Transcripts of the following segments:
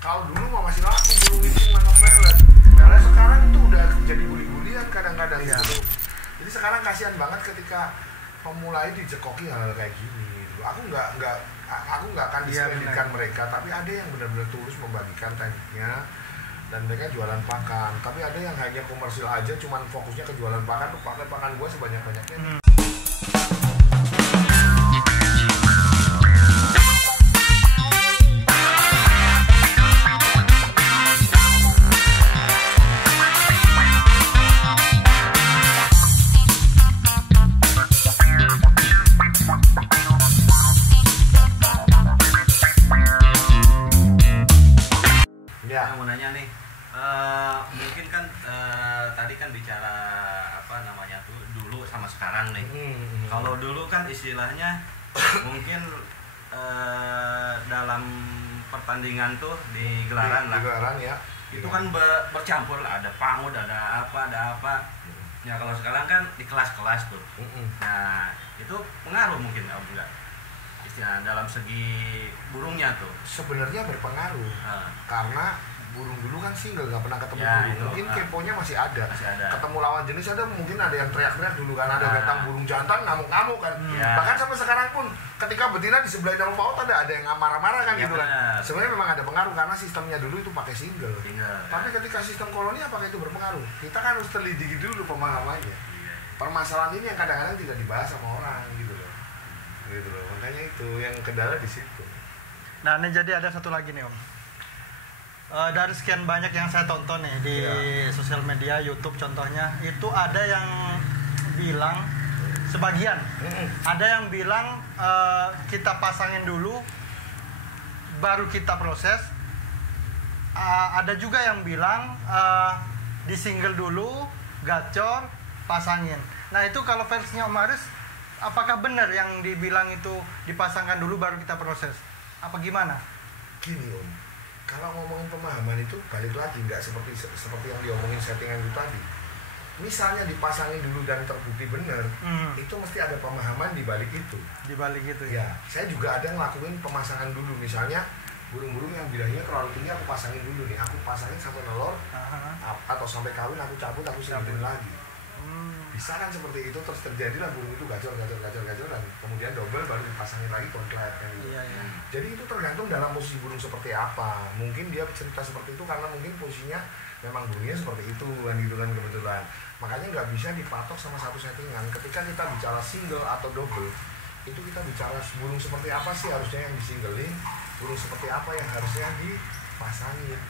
Kalau dulu mah masih laku burung itu mana pelet. Karena sekarang itu udah jadi bully-bulian kadang-kadang gitu. Jadi sekarang kasihan banget ketika memulai dijekoki hal kayak gini gitu. Aku nggak akan diskreditkan mereka, tapi ada yang benar-benar tulus membagikan tekniknya dan mereka jualan pakan. Tapi ada yang hanya komersil aja, cuman fokusnya ke jualan pakan, tuh pakai pakan gua sebanyak-banyaknya. Saya mau nanya nih, mungkin kan tadi kan bicara apa namanya tuh dulu sama sekarang nih. Kalau dulu kan istilahnya mungkin dalam pertandingan tuh di gelaran lah. Gelaran ya. Itu kan bercampur lah, ada pangud, ada apa. Ya kalau sekarang kan di kelas-kelas tuh. Nah itu pengaruh mungkin enggak? Istilah dalam segi burungnya tuh Sebenarnya berpengaruh karena burung dulu kan single, nggak pernah ketemu ya, burung. itu, Mungkin keponya masih ada. Ketemu lawan jenis ada, mungkin ada yang teriak-teriak dulu kan, ada datang burung jantan ngamuk-ngamuk kan. Bahkan sampai sekarang pun ketika betina di sebelah dalam paut ada yang marah-marah kan gitu kan. Sebenarnya memang ada pengaruh karena sistemnya dulu itu pakai single. Tapi ketika sistem koloni apakah itu berpengaruh? Kita kan harus teliti dulu pemahamannya. Permasalahan ini yang kadang-kadang tidak dibahas sama orang gitu loh. Makanya itu yang kendala di situ. Nah ini jadi ada satu lagi nih Om. Dari sekian banyak yang saya tonton nih di sosial media, YouTube contohnya, itu ada yang bilang sebagian, ada yang bilang kita pasangin dulu, baru kita proses. Ada juga yang bilang di single dulu, gacor, pasangin. Nah itu kalau versinya Om Aris, apakah benar yang dibilang itu dipasangkan dulu baru kita proses? Apa gimana? Gini Om, kalau ngomongin pemahaman itu balik lagi nggak seperti yang diomongin settingan itu tadi. Misalnya dipasangin dulu dan terbukti benar, itu mesti ada pemahaman di balik itu. Di balik itu ya. Saya juga ada ngelakuin pemasangan dulu, misalnya burung-burung yang bilangnya terlalu tinggi aku pasangin dulu nih, aku pasangin sampai telur atau sampai kawin aku cabut singgulin lagi. Bisa kan seperti itu, terus terjadilah burung itu gacor dan kemudian double baru dipasangin lagi konslet kan gitu. Jadi itu tergantung dalam posisi burung seperti apa. Mungkin dia cerita seperti itu karena mungkin posisinya memang burungnya seperti itu kan gitu kan kebetulan. Makanya nggak bisa dipatok sama satu settingan. Ketika kita bicara single atau double, itu kita bicara burung seperti apa sih harusnya yang disinglein, burung seperti apa yang harusnya dipasangin.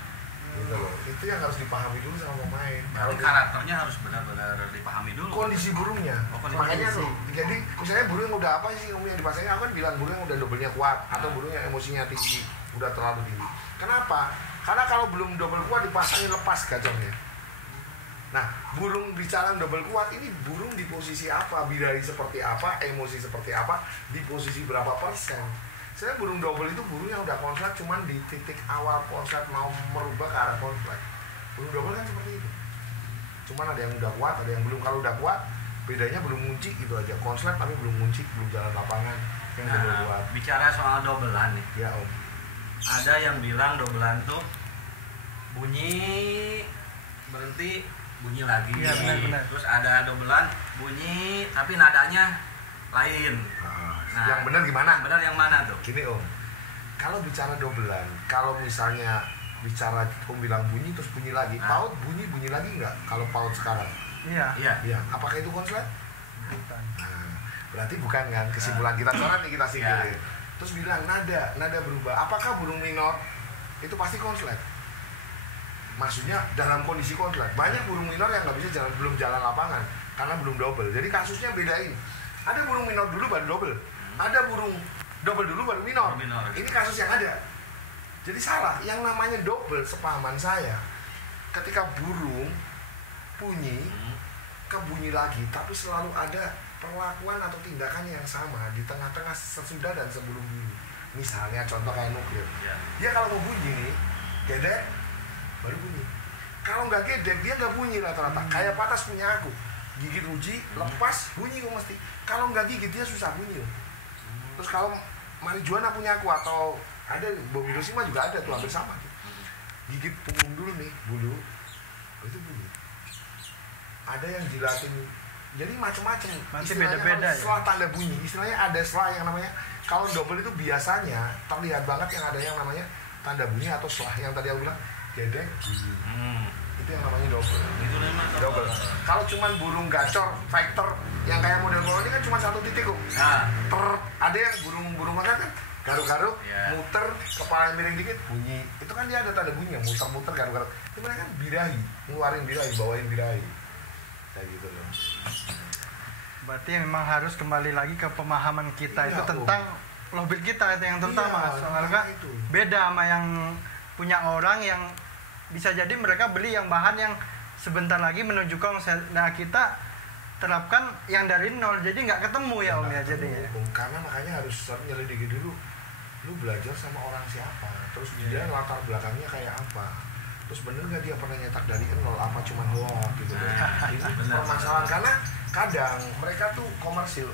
Gitu loh. Itu yang harus dipahami dulu sama pemain. Kalau karakternya harus benar-benar dipahami dulu. Kondisi burungnya. Makanya tuh, jadi misalnya burung yang udah apa sih yang dipasangin, aku kan bilang burung yang udah double-nya kuat atau burung yang emosinya tinggi, udah terlalu tinggi. Kenapa? Karena kalau belum double kuat dipasangin lepas gacornya. Nah, burung bicara double kuat ini burung di posisi apa, bidari seperti apa, emosi seperti apa, di posisi berapa persen. Saya burung double itu burung yang udah konslet cuman di titik awal konslet mau merubah ke arah konslet. Burung double kan seperti itu. Cuman ada yang udah kuat, ada yang belum. Kalau udah kuat, bedanya belum ngunci gitu aja. Konslet tapi belum ngunci, belum jalan lapangan. Yang double kuat. Bicara soal dobelan nih. Ya Om. Ada yang bilang dobelan tuh bunyi berhenti, bunyi lagi. Iya benar. Terus ada dobelan bunyi tapi nadanya lain. Nah, yang benar gimana? Benar yang mana tuh? Gini Om, kalau bicara dobelan, kalau misalnya bicara Om bilang bunyi terus bunyi lagi, paut bunyi lagi nggak? Kalau paut sekarang? Iya. Apakah itu konslet? Bukan. Nah, berarti bukan kan? Kesimpulan kita coret nih kita singkirin. Terus bilang nada berubah. Apakah burung minor itu pasti konslet? Maksudnya dalam kondisi konslet. Banyak burung minor yang nggak bisa belum jalan lapangan karena belum double. Jadi kasusnya bedain. Ada burung minor dulu baru double. Ada burung double dulu baru minor. Ini kasus yang ada. Jadi salah. Yang namanya double sepahaman saya, ketika burung bunyi kebunyi lagi, tapi selalu ada perlakuan atau tindakan yang sama di tengah-tengah sesudah dan sebelum bunyi. Misalnya contoh kayak nuklir. Dia kalau mau bunyi nih, gedek baru bunyi. Kalau nggak gedek dia nggak bunyi rata-rata. Kayak patas punya aku. Gigit uji, lepas, bunyi kok mesti. Kalau nggak gigit dia susah bunyi. Terus kalau marijuana punya aku atau ada Bobby Hiroshima juga ada tuh hampir sama. gigit punggung dulu nih, bulu itu bulu. Ada yang jilatin, jadi macam-macam. Masih beda-beda ya. Selah tanda bunyi, istilahnya ada selah yang namanya kalau double itu biasanya terlihat banget yang ada yang namanya tanda bunyi atau selah yang tadi aku bilang gedek bunyi. Itu yang namanya double. Itu namanya Double. Kalau cuman burung gacor, fighter yang kayak model ini kan cuma satu titik kok. Nah, Ada yang burung makan kan garuk-garuk, Yeah. muter, kepala miring dikit, bunyi. Itu kan dia ada tanda bunyi, muter-muter, garuk-garuk. Itu mereka kan birahi, ngeluarin birahi, bawain birahi. Kayak gitu loh. Berarti memang harus kembali lagi ke pemahaman kita Iya, itu tentang mobil kita itu yang terutama. Iya, Soalnya itu. beda sama yang punya orang yang bisa jadi mereka beli yang bahan yang sebentar lagi menuju konsep. Nah kita terapkan yang dari nol, jadi nggak ketemu ya Om ya jadinya. Karena makanya harus nyelidiki dulu. Lu belajar sama orang siapa, terus dia latar belakangnya kayak apa. Terus bener nggak dia pernah nyetak dari nol apa cuma hoax gitu. Ini permasalahan karena kadang mereka tuh komersil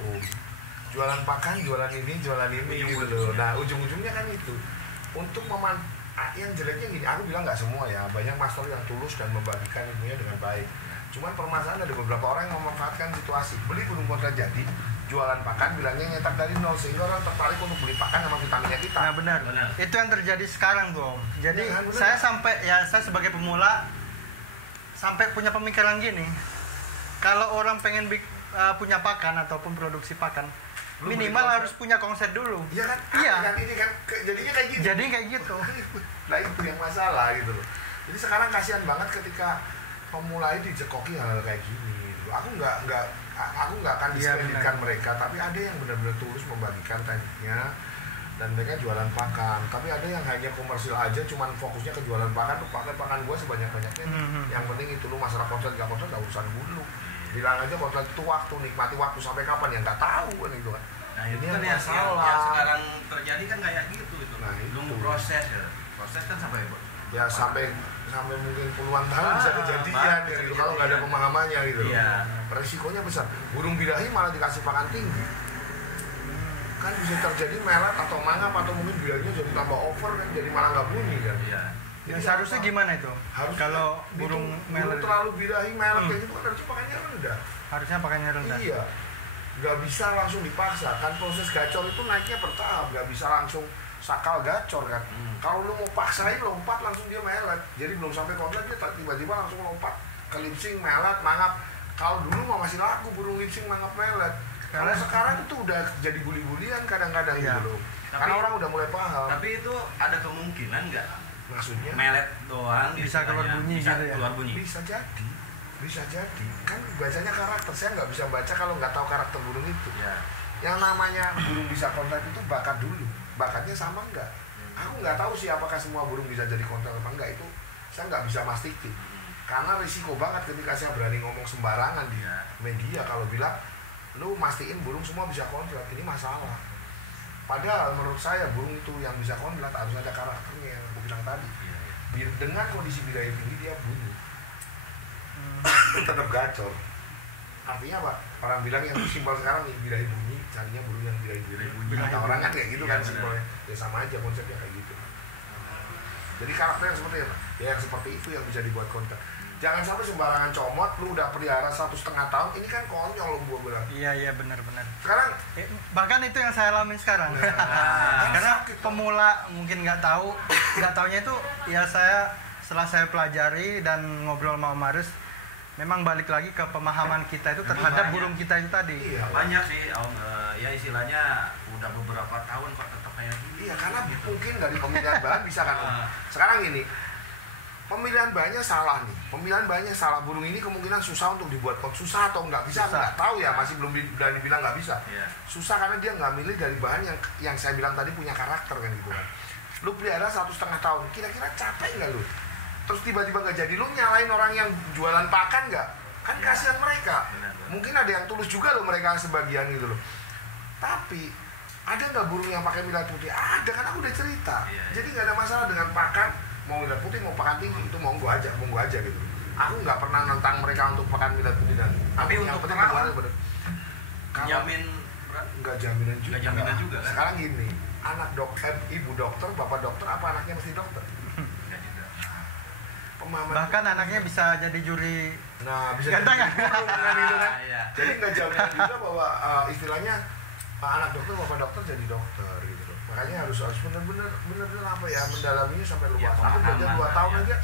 jualan pakan, jualan ini gitu loh. Nah ujung-ujungnya kan itu untuk yang jeleknya gini, aku bilang nggak semua ya, banyak master yang tulus dan membagikan ilmunya dengan baik. Cuman permasalahan ada beberapa orang yang memanfaatkan situasi, beli burung kontrak jadi, jualan pakan bilangnya nyetak dari nol sehingga orang tertarik untuk beli pakan sama vitaminnya kita. Nah benar. Itu yang terjadi sekarang tuh Om. Jadi Ya, saya sebagai pemula sampai punya pemikiran gini, kalau orang pengen punya pakan ataupun produksi pakan, Lu minimal beli harus punya konsep dulu. Iya kan? Iya. Ini kan jadinya kayak gitu. Jadi kayak gitu. Nah itu yang masalah gitu loh. Jadi sekarang kasihan banget ketika pemulai dicekoki hal kayak gini. Aku nggak akan diskreditkan mereka, tapi ada yang benar-benar tulus membagikan tekniknya dan mereka jualan pakan. Tapi ada yang hanya komersil aja, cuman fokusnya ke jualan pakan. Tuh pakan gua sebanyak-banyaknya. Yang penting itu lu masalah kontrak nggak urusan dulu. Bilang aja kontrak itu waktu, nikmati waktu sampai kapan ya nggak tahu kan itu kan. nah itu Ini kan yang yang masalah. sekarang terjadi kan kayak gitu itu. Nah, Nunggu itu. proses ya. Proses kan sampai Ya sampai mungkin puluhan tahun bisa kejadian bisa gitu kalau nggak ada kejadian. pemahamannya gitu loh. Iya. Resikonya besar. Burung birahi malah dikasih pakan tinggi. Kan bisa terjadi melat atau mangap atau mungkin birahinya jadi tambah over kan jadi malah nggak bunyi kan. Iya. Yang seharusnya gimana itu? Harus Kalau burung melet terlalu birahi melat kayak gitu kan harusnya pakannya rendah. harusnya pakannya rendah. Iya. Nggak bisa langsung dipaksa kan proses gacor itu naiknya bertahap, nggak bisa langsung sakal gacor kan. Kalau lu mau paksain lompat langsung dia melet. Jadi belum sampai kontrak dia tiba-tiba langsung lompat ke lipsing melet mangap. Kalau dulu mah masih laku burung lipsing mangap melet. Kalau sekarang itu udah jadi guli-gulian kadang-kadang Iya. gitu loh. Karena orang udah mulai paham. Tapi itu ada kemungkinan nggak Maksudnya melet doang Bisa keluar istilahnya, bunyi bisa gitu ya? keluar bunyi. bisa jadi kan bacanya karakter. Saya nggak bisa baca kalau nggak tahu karakter burung itu. Ya. Yang namanya burung bisa kontrak itu bakat dulu. Bakatnya sama nggak? Aku nggak tahu sih apakah semua burung bisa jadi kontrak apa enggak, itu saya nggak bisa mastiin. Karena risiko banget ketika saya berani ngomong sembarangan di media kalau bilang lu mastiin burung semua bisa kontrak, ini masalah. Padahal menurut saya burung itu yang bisa kontrak harus ada karakternya yang aku bilang tadi. Dengan kondisi birahi tinggi dia bunyi tetap gacor. Artinya apa? Orang bilang yang simbol sekarang nih birahi bunyi, carinya burung yang birahi bunyi. Kata orang kan kayak gitu kan simbolnya. Ya sama aja konsepnya kayak gitu. Jadi karakter yang seperti apa? Ya yang seperti itu yang bisa dibuat kontrak. Jangan sampai sembarangan comot, lu udah pelihara 1,5 tahun, ini kan konyol lu gua bilang. Iya benar-benar. Sekarang Bahkan itu yang saya alami sekarang. Karena pemula mungkin nggak taunya itu ya setelah saya pelajari dan ngobrol sama Om Aris, memang balik lagi ke pemahaman kita itu terhadap burung kita itu tadi. iya, Banyak sih Om, ya istilahnya udah beberapa tahun kok tetap kayak gitu. iya karena mungkin dari pemilihan bahan bisa kan Om. Sekarang gini, pemilihan bahannya salah nih. Pemilihan bahannya salah, burung ini kemungkinan susah untuk dibuat susah atau nggak bisa, Susah. nggak tahu ya, masih belum berani bilang nggak bisa. Iya. Susah karena dia nggak milih dari bahan yang saya bilang tadi punya karakter kan gitu kan. Lu pelihara 1,5 tahun, kira-kira capek nggak lu? Terus tiba-tiba nggak jadi, lu nyalain orang yang jualan pakan nggak? Kan kasihan mereka. Benar. Mungkin ada yang tulus juga loh mereka sebagian gitu loh. Tapi ada nggak burung yang pakai milat putih? Ada kan, aku udah cerita. Iya. Jadi nggak ada masalah dengan pakan, mau milat putih mau pakan tinggi itu mau gua aja gitu. Aku nggak pernah nentang mereka untuk pakan milat putih dan Tapi yang untuk penting perawat, hubungannya bener. Kalau Jamin nggak jaminan juga. Nggak jaminan juga, kan? Sekarang gini, ibu dokter, bapak dokter, apa anaknya mesti dokter? enggak juga. pemahaman. Bahkan anaknya bisa jadi juri. Nah, bisa Ganteng kan? dengan itu kan. Iya. Jadi nggak jaminan juga bahwa istilahnya anak dokter bapak dokter jadi dokter gitu loh. Makanya harus benar-benar apa ya, mendalaminya sampai luas. Ya, Aku belajar 2 tahun ya. aja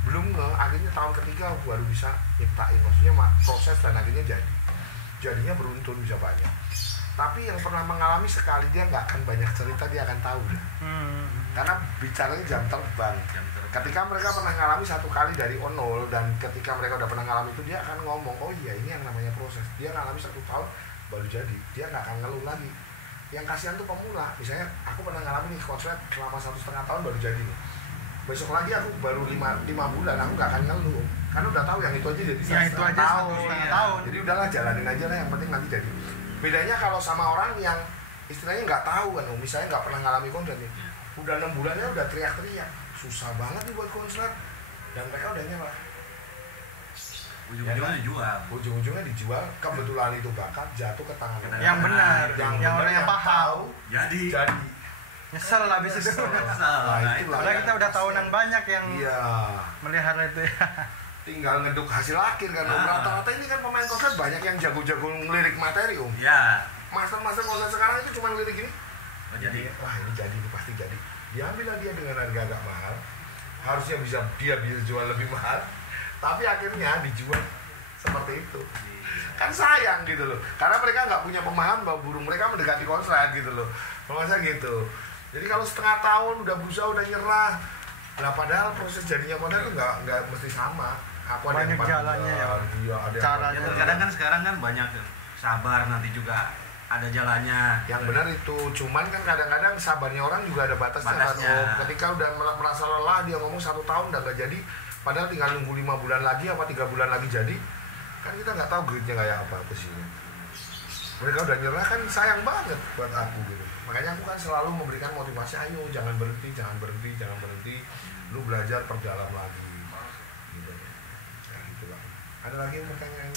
belum akhirnya tahun ketiga baru bisa nyiptain, maksudnya proses dan akhirnya jadinya beruntun bisa banyak. Tapi yang pernah mengalami sekali dia nggak akan banyak cerita, dia akan tahu deh. Karena bicaranya jam terbang. Ketika mereka pernah mengalami 1 kali dari 0 dan ketika mereka udah pernah mengalami itu, dia akan ngomong, oh iya ini yang namanya proses. Dia ngalami 1 tahun baru jadi, dia nggak akan ngeluh lagi. Yang kasihan tuh pemula, misalnya aku pernah ngalamin nih konslet selama 1,5 tahun baru jadi nih. Besok lagi aku baru 5 bulan, aku nggak akan ngeluh karena udah tahu yang itu aja jadi Yang itu aja tahun. Jadi udahlah jalanin aja lah, yang penting nanti jadi. Bedanya kalau sama orang yang istilahnya nggak tahu kan, misalnya nggak pernah ngalami konslet nih, udah 6 bulannya udah teriak-teriak, susah banget nih buat konslet, dan mereka udah nyerah. Ujung-ujungnya dijual. Ujung-ujungnya dijual, kebetulan itu bakat jatuh ke tangan Yang benar, yang orang yang paham. Jadi. Nyesel habis itu. Nah, itulah Padahal kita udah tahunan banyak yang iya, melihara itu ya. tinggal ngeduk hasil akhir kan. Rata-rata ini kan pemain konslet banyak yang jago-jago ngelirik materi Ya. Master konslet sekarang itu cuma ngelirik gini. Oh, jadi. Wah ini jadi, ini pasti jadi. Diambillah dia dengan harga agak mahal. Harusnya dia bisa jual lebih mahal, tapi akhirnya dijual seperti itu. Kan sayang gitu loh, karena mereka nggak punya pemahaman bahwa burung mereka mendekati konslet gitu loh. Kalau saya gitu. Jadi kalau setengah tahun udah berusaha, udah nyerah, nah padahal proses jadinya konslet itu nggak mesti sama. Aku ada Banyak yang jalannya ya. Iya, ada Caranya. yang Terkadang kan sekarang kan banyak sabar, nanti juga ada jalannya. yang benar itu, cuman kan kadang-kadang sabarnya orang juga ada batasnya. Batasnya. Ketika udah merasa lelah, dia ngomong 1 tahun udah gak jadi, padahal tinggal nunggu 5 bulan lagi apa 3 bulan lagi jadi, kan kita nggak tahu gridnya kayak apa kesini. Mereka udah nyerah kan, sayang banget buat aku gitu. Makanya aku kan selalu memberikan motivasi, ayo jangan berhenti, lu belajar perdalam lagi gitu. Nah, gitu lah. Ada lagi yang pertanyaan?